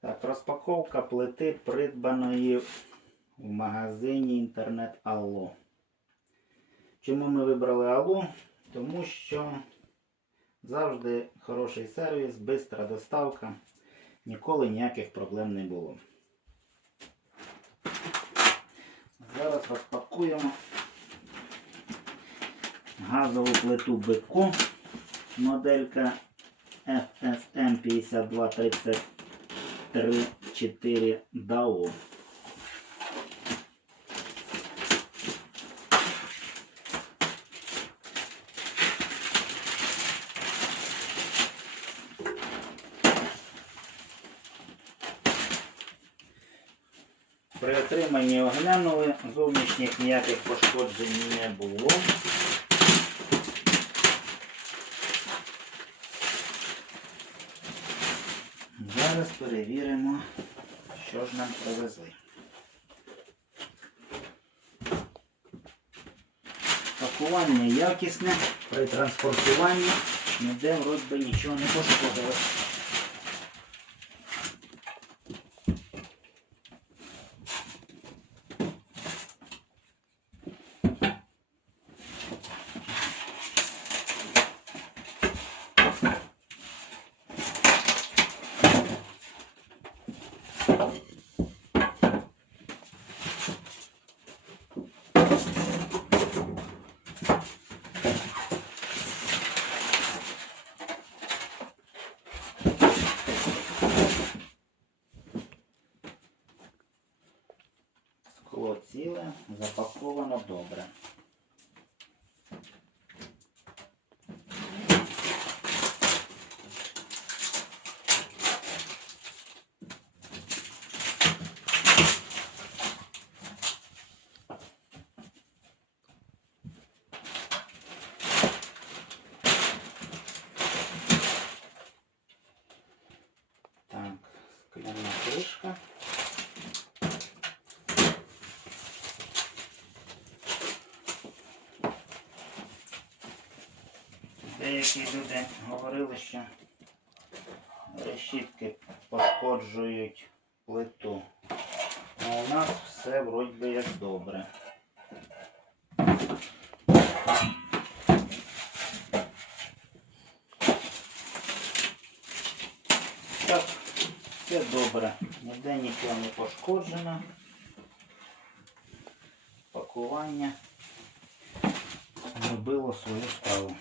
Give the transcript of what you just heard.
Так, Розпаковка плити придбаної в магазині інтернет Алло. Чому ми вибрали Алло? Тому що завжди хороший сервіс, бистра доставка, ніколи ніяких проблем не було. Зараз розпакуємо газову плиту Битко, моделька FSM5230. 3-4 дао. При отриманні оглянули зовнішніх ніяких пошкоджень не було. Зараз перевіримо, що ж нам привезли. Пакування якісне, при транспортуванні ніде вроді нічого не пошкодилось. Ціле, запаковано добре. Так, скляна кришка. Деякі люди говорили, що решітки пошкоджують плиту. А у нас все вроді би як добре. Так, все добре. Ніде нічого не пошкоджено. Пакування зробило свою справу.